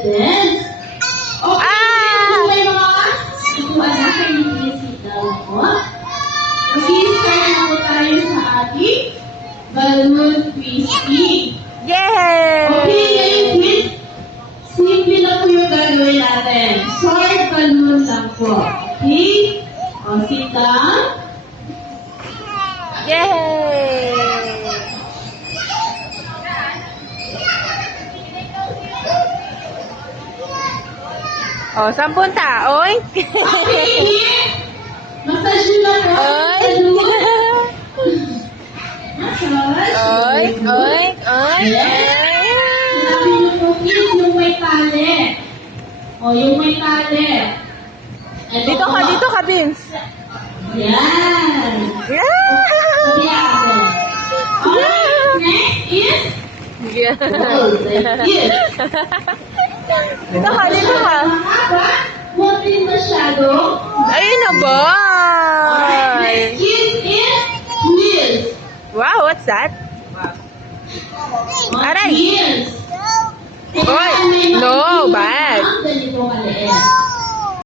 magda-dance. Okay, may mga ituan na kayo ni Felicita po. Mag-i-start na po tayo sa ating balloon twisting. Yay! Okay, ngayon twist. Simple na po yung gagawin natin. Short balloon lang po. Okay? O, sit down. Yay! Oh, saan punta? Oink! Okay, massage nyo lang po. Massage. Oink! Oink! Oink! Sinabi nyo po, kids, yung may tali. O, yung may tali. Ito Dito po. ka, dito ka, Vince. Yan. Yeah! Sabi natin. Alright, next is Yeah. roll like this. Dito ka, dito ka. Mahaba, huwag din masyado. Ayun na ba? Alright, next is twist. Wow, what's that? Aray! Twist. Oy, no, bad. Ganito maliit.